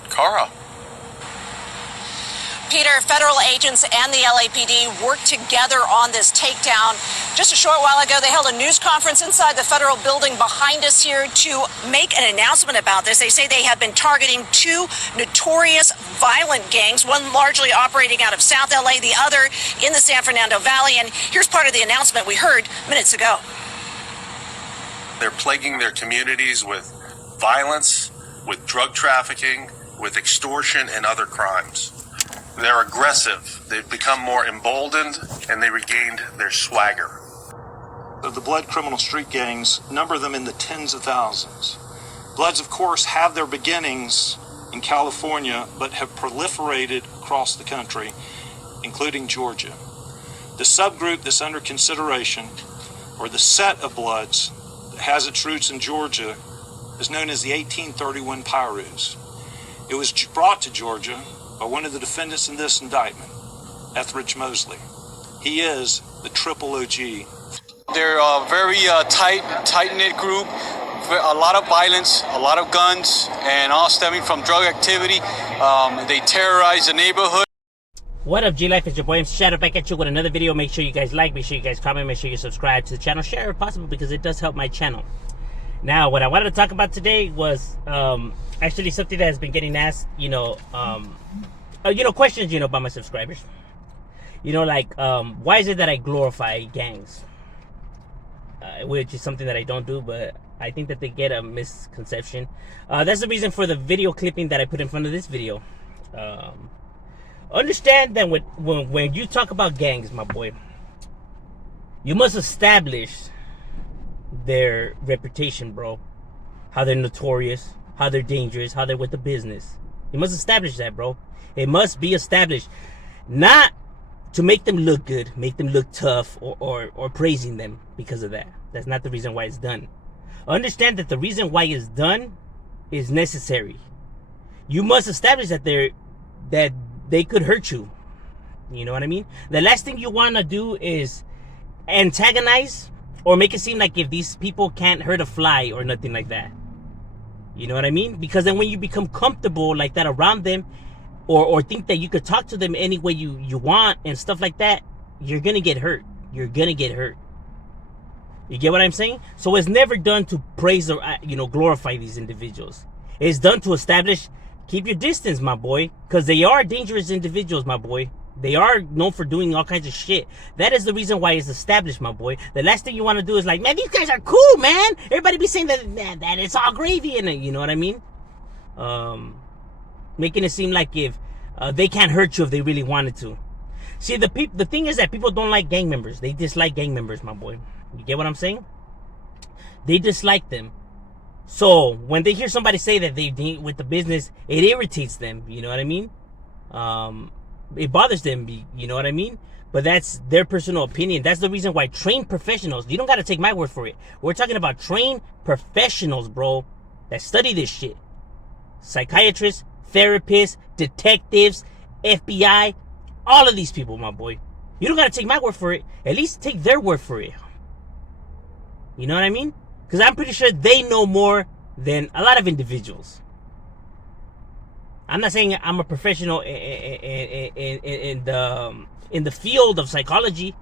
Cara. Peter, federal agents and the LAPD worked together on this takedown. Just a short while ago, they held a news conference inside the federal building behind us here to make an announcement about this. They say they have been targeting two notorious violent gangs, one largely operating out of South LA, the other in the San Fernando Valley. And here's part of the announcement we heard minutes ago. They're plaguing their communities with violence, with drug trafficking, with extortion and other crimes. They're aggressive, they've become more emboldened, and they regained their swagger. Of the blood criminal street gangs, number them in the tens of thousands. Bloods, of course, have their beginnings in California, but have proliferated across the country, including Georgia. The subgroup that's under consideration, or the set of Bloods that has its roots in Georgia, is known as the 1831 Pyrus. It was brought to Georgia by one of the defendants in this indictment, Etheridge Mosley. He is the triple OG. They're a very tight-knit group, a lot of violence, a lot of guns, and all stemming from drug activity. They terrorize the neighborhood. What up, G-Life? It's your boy MC Shadow back at you with another video. Make sure you guys like, make sure you guys comment, make sure you subscribe to the channel, share if possible, because it does help my channel. Now, what I wanted to talk about today was actually something that has been getting asked, questions, by my subscribers. Why is it that I glorify gangs? Which is something that I don't do, but I think that they get a misconception. That's the reason for the video clipping that I put in front of this video. Understand that when you talk about gangs, my boy, you must establish their reputation, bro. How they're notorious, how they're dangerous, how they're with the business. You must establish that, bro. It must be established. Not to make them look good, make them look tough, or praising them because of that. That's not the reason why it's done. Understand that the reason why it's done is necessary. You must establish that they could hurt you. You know what I mean? The last thing you want to do is antagonize or make it seem like if these people can't hurt a fly or nothing like that. You know what I mean? Because then when you become comfortable like that around them, or think that you could talk to them any way you want and stuff like that, you're going to get hurt. You're going to get hurt. You get what I'm saying? So it's never done to praise or, glorify these individuals. It's done to establish, keep your distance, my boy. Because they are dangerous individuals, my boy. They are known for doing all kinds of shit. That is the reason why it's established, my boy. The last thing you want to do is like, man, these guys are cool, man. Everybody be saying that it's all gravy in it. You know what I mean? Making it seem like if they can't hurt you if they really wanted to. See, the thing is that people don't like gang members. They dislike gang members, my boy. You get what I'm saying? They dislike them. So when they hear somebody say that they with the business, it irritates them. You know what I mean? It bothers them. You know what I mean? But that's their personal opinion. That's the reason why trained professionals, you don't got to take my word for it. We're talking about trained professionals, bro, that study this shit. Psychiatrists, therapists, detectives, FBI, all of these people, my boy. You don't got to take my word for it. At least take their word for it. You know what I mean? Because I'm pretty sure they know more than a lot of individuals. I'm not saying I'm a professional in the field of psychology,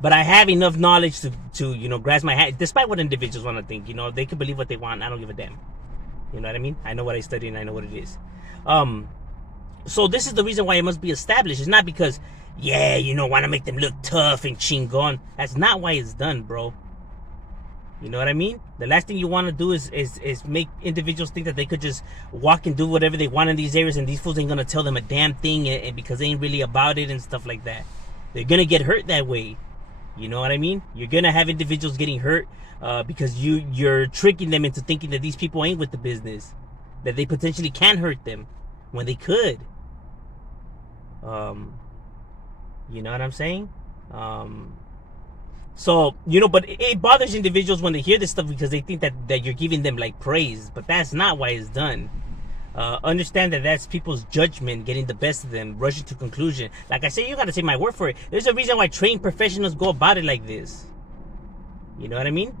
but I have enough knowledge to grasp my hat. Despite what individuals want to think, they can believe what they want. I don't give a damn. You know what I mean? I know what I study and I know what it is. So this is the reason why it must be established. It's not because, want to make them look tough and chingon. That's not why it's done, bro. You know what I mean? The last thing you want to do is make individuals think that they could just walk and do whatever they want in these areas, and these fools ain't gonna tell them a damn thing, and because they ain't really about it and stuff like that. They're gonna get hurt that way. You know what I mean? You're gonna have individuals getting hurt because you're tricking them into thinking that these people ain't with the business, that they potentially can hurt them when they could. You know what I'm saying? So, but it bothers individuals when they hear this stuff because they think that you're giving them like praise, but that's not why it's done. Understand that that's people's judgment getting the best of them, rushing to conclusion. Like I say, you gotta take my word for it. There's a reason why trained professionals go about it like this. You know what I mean?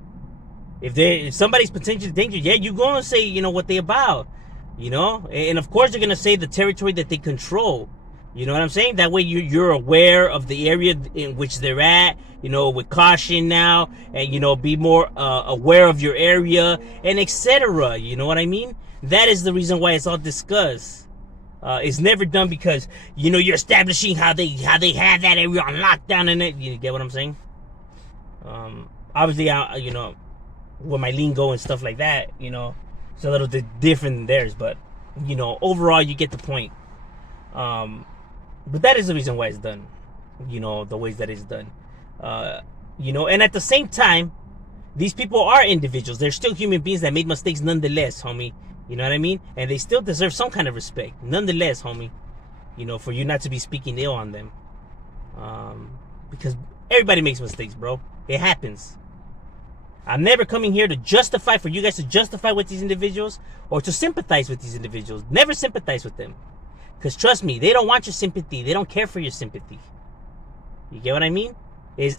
If somebody's potentially dangerous, yeah, you go and say, what they about. You know, and of course they're gonna say the territory that they control. You know what I'm saying? That way you're aware of the area in which they're at. You know, with caution now, and you know, be more aware of your area and etc. You know what I mean? That is the reason why it's all discussed. It's never done because you know you're establishing how they have that area on lockdown and it. You get what I'm saying? Obviously, you know, with my lingo and stuff like that, you know, it's a little bit different than theirs, but you know, overall, you get the point. But that is the reason why it's done. You know, the ways that it's done. You know, and at the same time, these people are individuals. They're still human beings that made mistakes nonetheless, homie. You know what I mean? And they still deserve some kind of respect, nonetheless, homie. You know, for you not to be speaking ill on them. Because everybody makes mistakes, bro. It happens. I'm never coming here to justify, for you guys to justify with these individuals or to sympathize with these individuals. Never sympathize with them. Because trust me, they don't want your sympathy. They don't care for your sympathy. You get what I mean?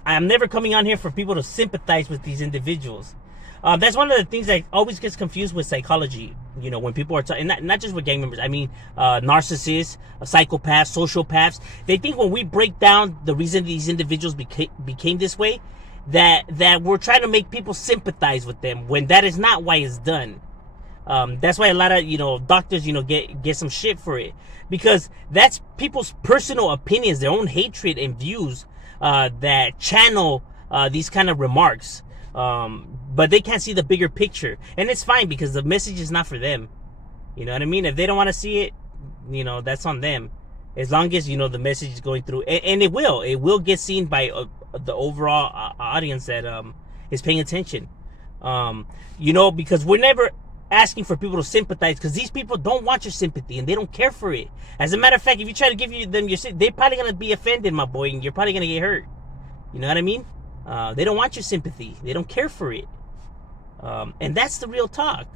I'm never coming on here for people to sympathize with these individuals. That's one of the things that always gets confused with psychology. You know, when people are talking, not just with gang members. I mean, narcissists, psychopaths, sociopaths. They think when we break down the reason these individuals became this way, that we're trying to make people sympathize with them, when that is not why it's done. That's why a lot of, you know, doctors, you know, get some shit for it, because that's people's personal opinions, their own hatred and views that channel these kind of remarks. But they can't see the bigger picture, and it's fine because the message is not for them. You know what I mean? If they don't want to see it, you know, that's on them. As long as, you know, the message is going through, and it will get seen by the overall audience that is paying attention. You know, because we're never asking for people to sympathize, because these people don't want your sympathy and they don't care for it. As a matter of fact, if you try to give them your sympathy, they're probably gonna be offended, my boy, and you're probably gonna get hurt. You know what I mean? They don't want your sympathy. They don't care for it. And that's the real talk.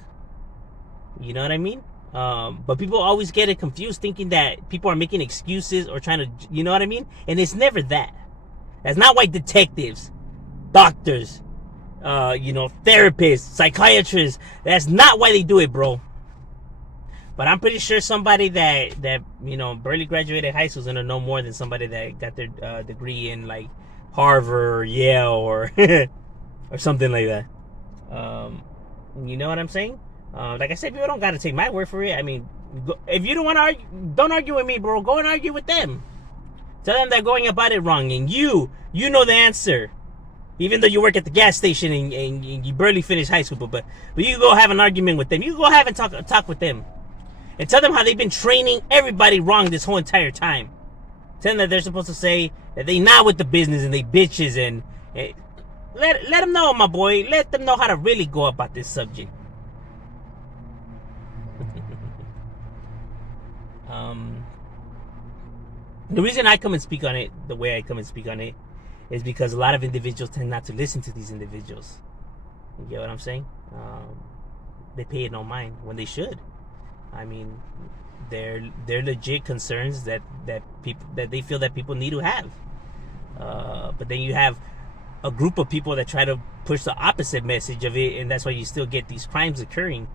You know what I mean? But people always get it confused, thinking that people are making excuses or trying to, you know what I mean? And it's never that. That's not why detectives, doctors, you know, therapists, psychiatrists, that's not why they do it, bro. But I'm pretty sure somebody that you know, barely graduated high school is gonna know more than somebody that got their degree in like Harvard or Yale or or something like that. You know what I'm saying? Like I said, people don't gotta take my word for it. I mean, if you don't want to argue, don't argue with me, bro. Go and argue with them. Tell them they're going about it wrong, and you know the answer. Even though you work at the gas station and you barely finished high school, but you go have an argument with them. You go have and talk with them, and tell them how they've been training everybody wrong this whole entire time. Tell them that they're supposed to say that they not with the business and they bitches, and let them know, my boy. Let them know how to really go about this subject. The reason I come and speak on it the way I come and speak on it is because a lot of individuals tend not to listen to these individuals. You get what I'm saying? They pay it no mind when they should. I mean, they're legit concerns that they feel that people need to have. But then you have a group of people that try to push the opposite message of it, and that's why you still get these crimes occurring.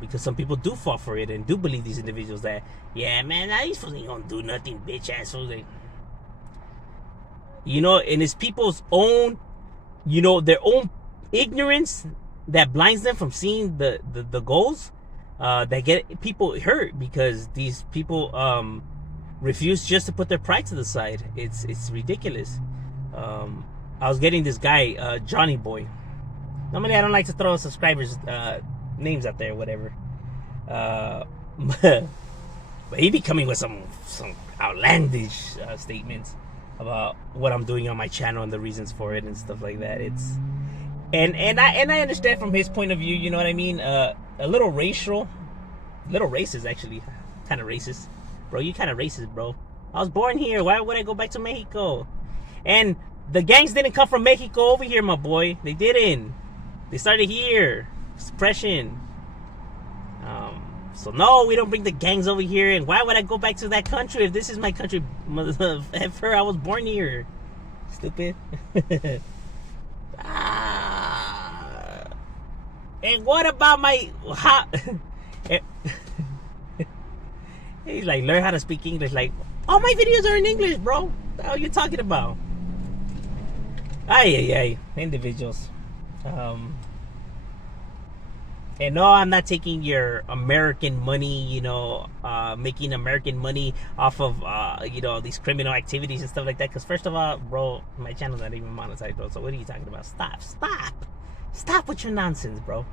Because some people do fall for it and do believe these individuals that, yeah, man, these fools ain't gonna do nothing, bitch ass fools. You know, and it's people's own, you know, their own ignorance that blinds them from seeing the goals that get people hurt, because these people refuse just to put their pride to the side. It's ridiculous. I was getting this guy, Johnny Boy. Normally I don't like to throw subscribers names out there, whatever. But he be coming with some outlandish statements about what I'm doing on my channel and the reasons for it and stuff like that. It's and I understand from his point of view, you know what I mean? A little racist actually, kind of racist, bro. You kind of racist, bro. I was born here. Why would I go back to Mexico? And the gangs didn't come from Mexico over here, my boy. They didn't. They started here. Suppression. So no, we don't bring the gangs over here. And why would I go back to that country if this is my country? Ever, I was born here. Stupid. And what about my He's like, learn how to speak English. Like, all my videos are in English, bro. What the hell are you talking about? Ay, individuals. And no, I'm not taking your American money, you know, making American money off of, you know, these criminal activities and stuff like that. Because first of all, bro, my channel's not even monetized, bro. So what are you talking about? Stop with your nonsense, bro.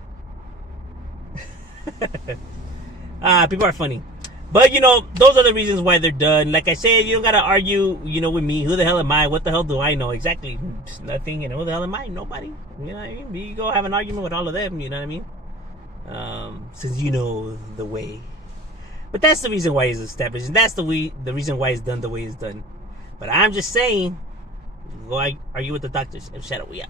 People are funny. But, you know, those are the reasons why they're done. Like I said, you don't got to argue, you know, with me. Who the hell am I? What the hell do I know? Exactly. Nothing. And who the hell am I? Nobody. You know what I mean? You go have an argument with all of them. You know what I mean? Since you know the way. But that's the reason why it's established. And that's the reason why it's done the way it's done. But I'm just saying, go argue with the doctors. And shut up, we out.